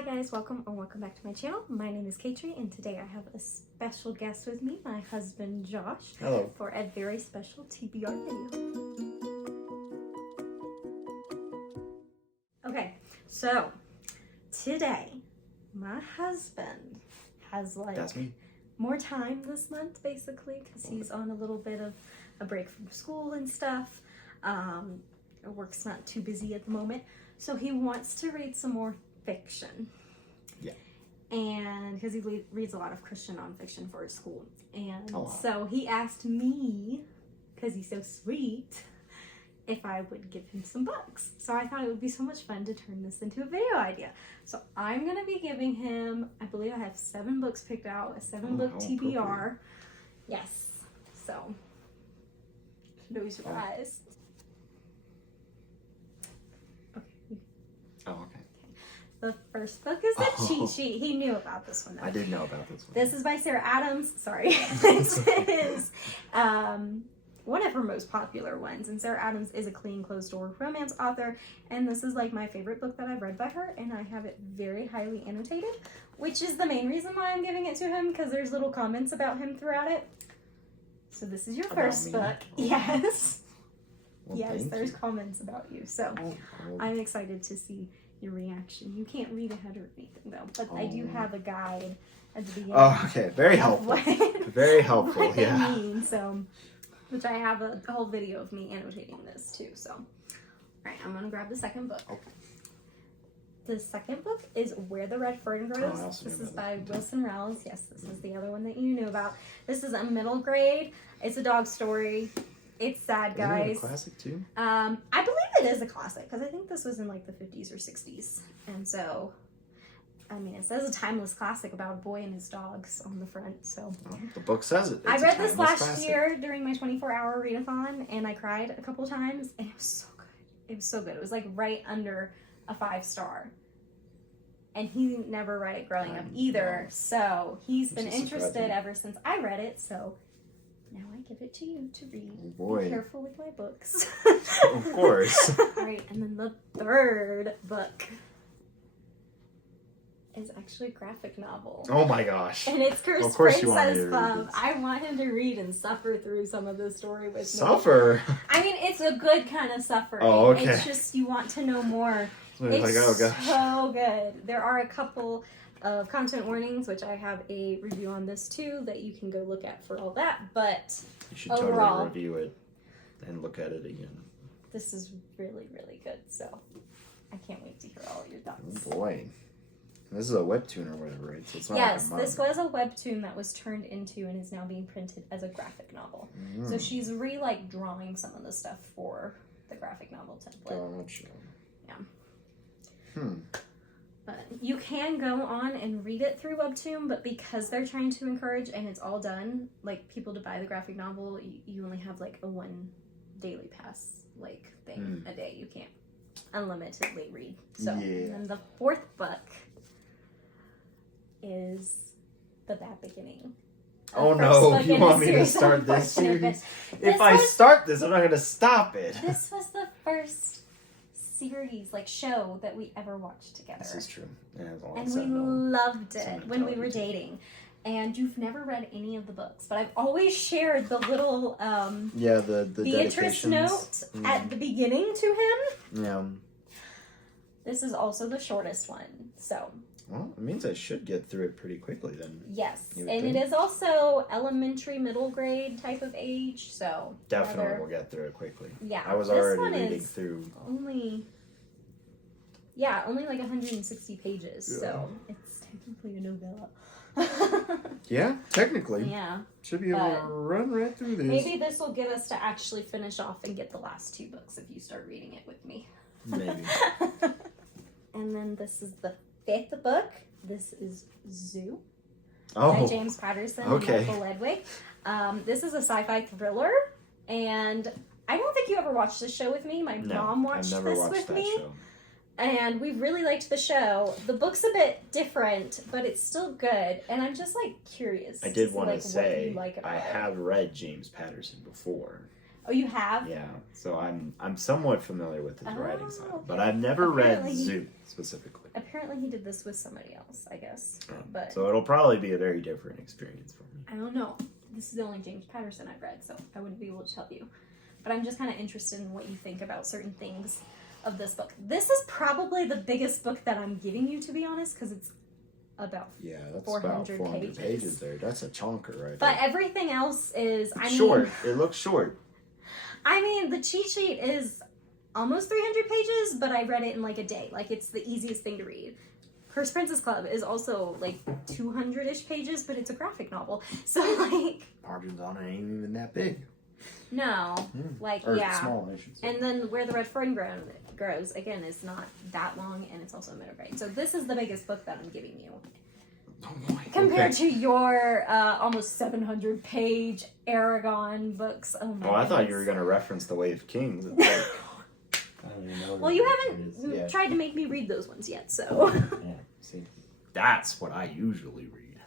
Hi guys, welcome back to my channel. My name is Katrie and today I have a special guest with me, my husband Josh. Hello. For a very special TBR video. Okay, so today my husband has That's me. more time this month basically because he's on a little bit of a break from school and stuff. Work's not too busy at the moment, so he wants to read some more fiction. Yeah. And because he reads a lot of Christian nonfiction for his school. And so he asked me, because he's so sweet, if I would give him some books. So I thought it would be so much fun to turn this into a video idea. So I'm going to be giving him, I believe I have 7 books picked out, a 7-book TBR. Yes. So, no surprise. Oh, okay. The first book is the cheat sheet. He knew about this one though. I did know about this one. This is by Sarah Adams. Sorry. This is one of her most popular ones. And Sarah Adams is a clean, closed-door romance author. And this is like my favorite book that I've read by her. And I have it very highly annotated, which is the main reason why I'm giving it to him, because there's little comments about him throughout it. So this is your first book. Yes. Well, yes, there's comments about you. So I'm excited to see your reaction. You can't read ahead or anything though, but I do have a guide at the beginning. Oh, okay. Very helpful. Very helpful, what yeah. They mean, so, which I have a whole video of me annotating this too, so. Alright, I'm gonna grab the second book. Okay. The second book is Where the Red Fern Grows. Oh, This is by Wilson Rowles. Yes, this is the other one that you knew about. This is a middle grade. It's a dog story. It's sad, guys. Isn't it a classic too? I believe it is a classic because I think this was in like the 50s or 60s. And so, I mean, it says a timeless classic about a boy and his dogs on the front. So, Well, the book says it. I read this last year during my 24-hour readathon and I cried a couple times and it was so good. It was so good. It was like right under a 5-star. And he never read it growing up either. So, he's been interested ever since I read it. So, now I give it to you to read. Oh boy. Be careful with my books. Of course. Alright, and then the third book is actually a graphic novel. Oh my gosh. And it's Cursed Princess Club. I want him to read and suffer through some of the story with me. Suffer? I mean, it's a good kind of suffering. Oh, okay. It's just you want to know more. It's like, oh gosh. So good. There are a couple of content warnings, which I have a review on this too that you can go look at for all that, but You should overall, totally review it and look at it again. this is really, really good, so I can't wait to hear all your thoughts. Oh boy. This is a webtoon or whatever, right? So it's not Yes, like a this was a webtoon that was turned into and is now being printed as a graphic novel. So she's drawing some of the stuff for the graphic novel template. Gotcha. Yeah. But you can go on and read it through Webtoon, but because they're trying to encourage, and it's all done, like people to buy the graphic novel, you only have like a 1 daily pass like thing a day. You can't unlimitedly read. So, and then the fourth book is The Bad Beginning. Oh no, you want me to start this series? If I start this, I'm not going to stop it. This was the first series, like show, that we ever watched together. This is true. Yeah, and we loved it when we were dating. And you've never read any of the books, but I've always shared the little the interest note at the beginning to him. Yeah. This is also the shortest one, so. Well, it means I should get through it pretty quickly then. Yes, and it is also elementary, middle grade type of age, so. Definitely will get through it quickly. Yeah. I was already reading through. Only like 160 pages, so it's technically a novella. Yeah, technically. Yeah. Should be able to run right through this. Maybe this will get us to actually finish off and get the last 2 books if you start reading it with me. Maybe. And then this is the 5th book. This is Zoo by James Patterson and Michael Ledway. This is a sci-fi thriller, and I don't think you ever watched this show with me. My mom watched this with me. Show. And we really liked the show. The book's a bit different, but it's still good. And I'm just like curious. I did want to what say you like about I have read James Patterson before. Oh, you have? Yeah, so I'm somewhat familiar with his writing style, okay. but I've never Apparently read Zoo specifically. Apparently he did this with somebody else, I guess. But so it'll probably be a very different experience for me. I don't know. This is the only James Patterson I've read, so I wouldn't be able to tell you. But I'm just kind of interested in what you think about certain things of this book. This is probably the biggest book that I'm giving you, to be honest, because it's about that's 400 about 400 pages there. That's a chonker right But there. everything else is, short. It looks short. I mean, the cheat sheet is almost 300 pages, but I read it in like a day. Like, it's the easiest thing to read. Cursed Princess Club is also like 200-ish pages, but it's a graphic novel. So, like... Margins on it ain't even that big. No. Like, or yeah. small, I should say. And then Where the Red Fern Grows, again, is not that long, and it's also a middle grade. So this is the biggest book that I'm giving you. Oh boy. Compared to your almost 700-page Aragon books. Oh my I thought you were going to reference The Way of Kings. It's like, I don't even know. Well, you haven't tried to make me read those ones yet, so. Yeah, see, that's what I usually read.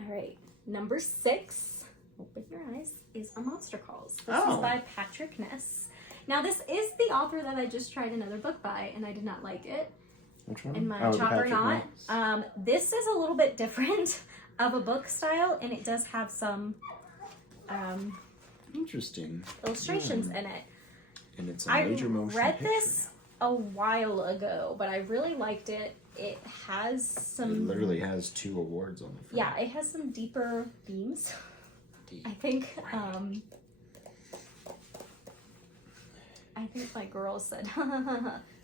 All right, number 6, open your eyes, is A Monster Calls. This Oh. is by Patrick Ness. Now, this is the author that I just tried another book by, and I did not like it. Which one? In my the Chopper Patrick Knot. Ness. This is a little bit different of a book style, and it does have some Interesting. illustrations in it. And it's a major motion read picture. this a while ago, but I really liked it. It has some... It literally has 2 awards on the front. Yeah, it has some deeper themes. I think my girl said,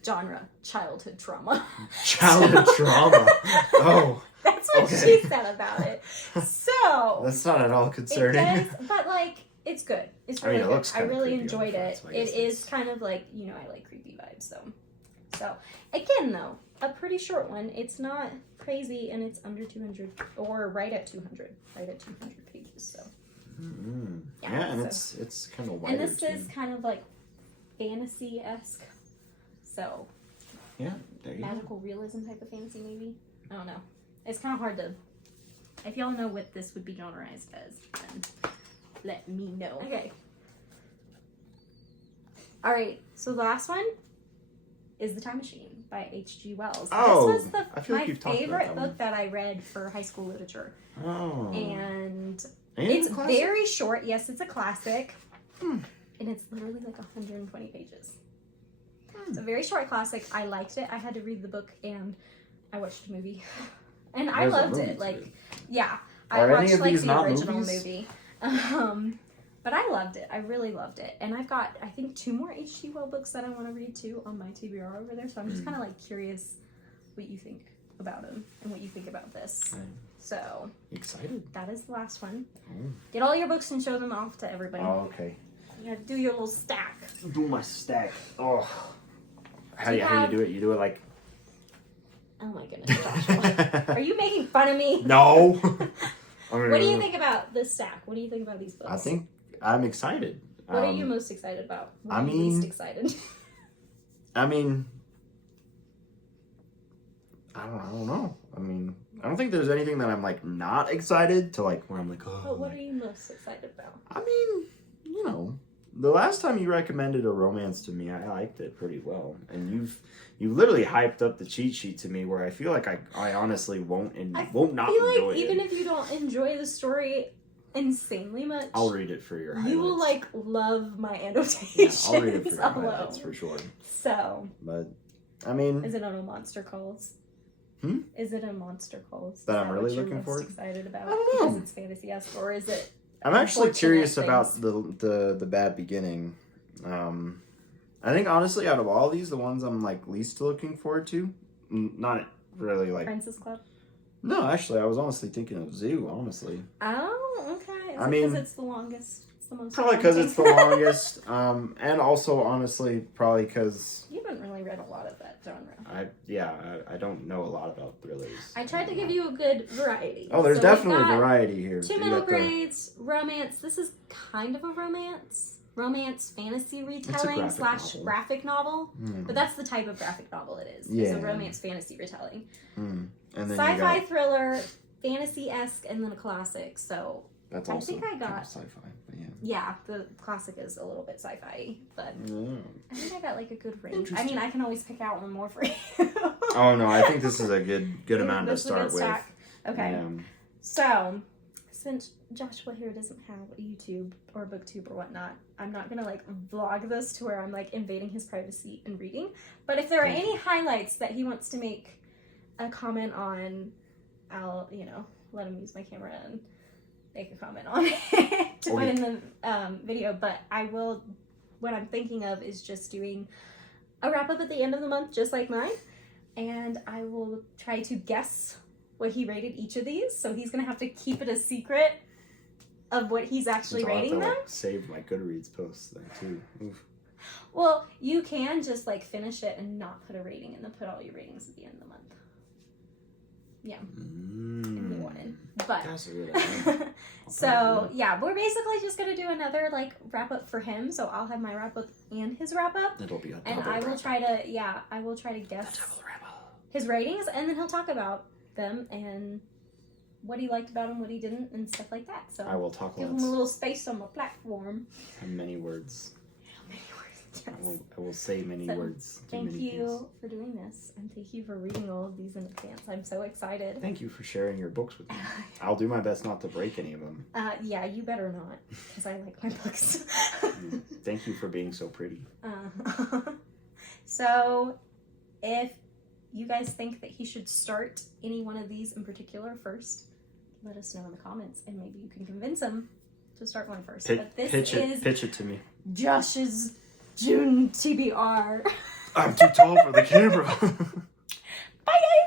genre, childhood trauma. Childhood trauma. Oh. That's what she said about it. So... That's not at all concerning. It does, but like, it's good. It's really it good. looks I kinda really creepy enjoyed on the it. front, so I It guess is kind of like, I like creepy vibes, so again though, a pretty short one. It's not crazy, and it's under 200, or right at 200 pages, so. Mm-hmm. Yeah, and it's kind of wider, And this too. is kind of like fantasy-esque, so. Yeah, there you magical realism type of fantasy, maybe? I don't know. It's kind of hard to, if y'all know what this would be genreized as, then let me know. Okay. Alright, so the last one is The Time Machine by H.G. Wells. Oh, this was I feel like my you've talked about favorite that book one. that I read for high school literature. Oh. And it's it's very short. Yes, it's a classic. And it's literally like 120 pages. It's a very short classic. I liked it. I had to read the book, and I watched the movie. And I There's a loved movie it. Like, too. yeah. Are I any watched of like these the not original movies? movie. But I loved it. I really loved it. And I've got, I think, 2 more H.G. Wells books that I want to read too on my TBR over there. So I'm just kind of like curious what you think about them and what you think about this. So Excited. that is the last one. Oh. Get all your books and show them off to everybody. Oh, okay. You gotta do your little stack. Do my stack. Oh. How Do do you you do it? You do it like... Oh my goodness, Joshua. Are you making fun of me? No. What do you think about this stack? What do you think about these books? I think I'm excited. What are you most excited about? What I are you mean- least excited? I mean... I don't know. I mean, I don't think there's anything that I'm like not excited to like where I'm like, oh. But what are you most excited about? I mean, the last time you recommended a romance to me, I liked it pretty well, and you literally hyped up the cheat sheet to me where I feel like I honestly won't not I feel enjoy like it. even if you don't enjoy the story insanely much, I'll read it for your highlights. you will like love my annotations. I'll read it for your alone. highlights for sure. So, But I mean, is it on a Monster Calls? Is it a Monster Calls? That I'm Is really what you're looking most for? excited about? I don't know. Because it's fantasy-esque, or is it? I'm actually unfortunate curious things? about the bad beginning. I think honestly, out of all these, the ones I'm like least looking forward to, not really like. Princess Club. No, actually, I was honestly thinking of Zoo. Honestly, Oh, okay. I mean, because it's the longest. It's the most. probably because it's the longest, and also honestly, probably because You haven't really read a lot of that genre. I don't know a lot about thrillers. I tried to give you a good variety. Oh, there's So we've definitely got variety here. 2 You middle got the- grades, romance. This is kind of a romance fantasy retelling graphic slash novel. graphic novel. But that's the type of graphic novel it is. It's Yeah. a romance fantasy retelling. And then you Sci-fi got, thriller, fantasy-esque, and then a classic. So that's I also think I got- kind of sci-fi. But yeah. Yeah, the classic is a little bit sci-fi, but Mm. I think I got like a good range. I mean, I can always pick out one more for you. Oh no, I think this is a good amount to This is a start good with. stack. Okay, Yeah. so since Joshua here doesn't have a YouTube or Booktube or whatnot, I'm not gonna like vlog this to where I'm like invading his privacy and reading. But if there are any highlights that he wants to make a comment on, I'll let him use my camera and make a comment on it to put in the video. But what I'm thinking of is just doing a wrap up at the end of the month, just like mine, and I will try to guess what he rated each of these. So he's gonna have to keep it a secret of what he's actually rating them. Like, save my Goodreads posts then too. Oof. Well, you can just like finish it and not put a rating and then put all your ratings at the end of the month. Yeah. If you wanted. But That's a good idea. so yeah, we're basically just gonna do another like wrap up for him. So I'll have my wrap up and his wrap up. It'll be a double and I will try to guess his ratings, and then he'll talk about them and what he liked about them, what he didn't, and stuff like that. So I will talk give him lots. a little space on my platform. And many words. Yes. I will say many words. Thank you for doing this, and thank you for reading all of these in advance. I'm so excited. Thank you for sharing your books with me. I'll do my best not to break any of them. Yeah, you better not, because I like my books. Thank you for being so pretty. So, if you guys think that he should start any one of these in particular first, let us know in the comments, and maybe you can convince him to start one first. But this pitch is it to me. Josh's June TBR. I'm too tall for the camera. Bye, guys!